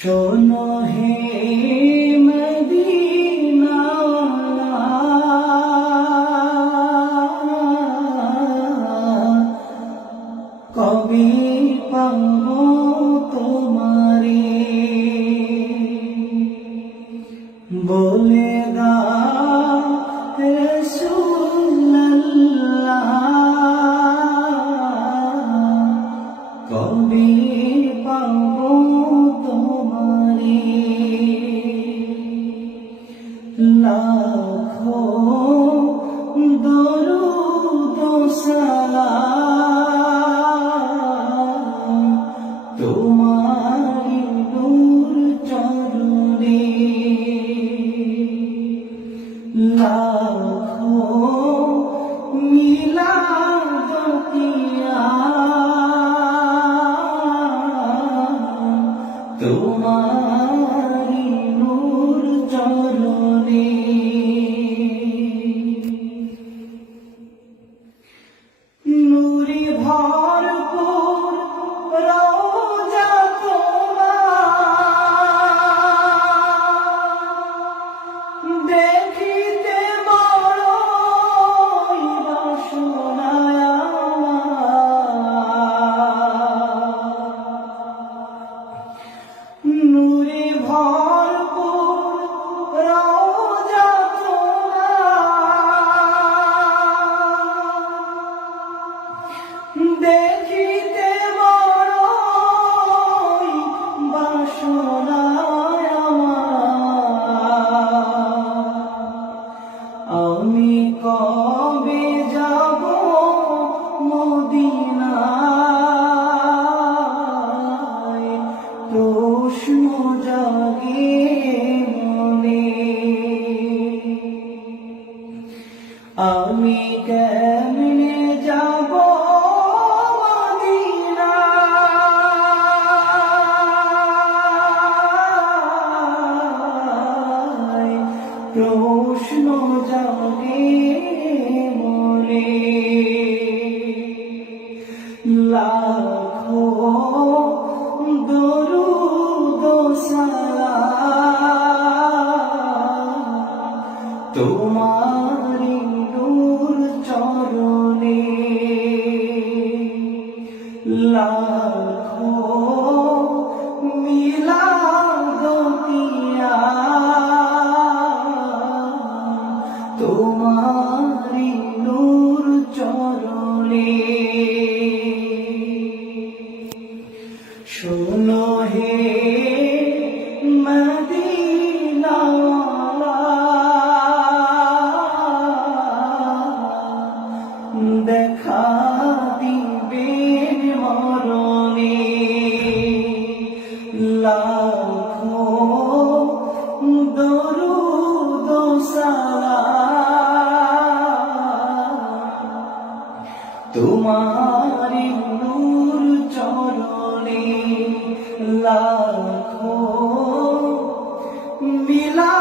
শোনো হে মদিনা কবে পাবো তোমারে বলে দাও রাসূলুল্লাহ কবে পাবো তোমারে লাখো দরুদ সালাম তোমারি নূর চরণে লাখো মিলাদ কিয়া তোমারি নূর চরণে নূরে ভরপুর রওজা তোমার দেখিতে বড়ই বাসনা নূরে ভরপুর রওজা তোমার দেখিতে বড়ই বাসনা আমি কবে যাব মদিনায় প্রশ্ন জাগে মনে আমি কেমনে যাব মদিনায় প্রশ্ন জাগে মনে লাখো দরুদ সালাম তোমারি নূর চরণে লাখো মিলাদ কিয়া তোমারি নূর চরণে শোনো হে মদিনা দেখা দিবেন মরণে লাখো দরুদ সালাম তোমারি নূর চরণে লাখো মিলা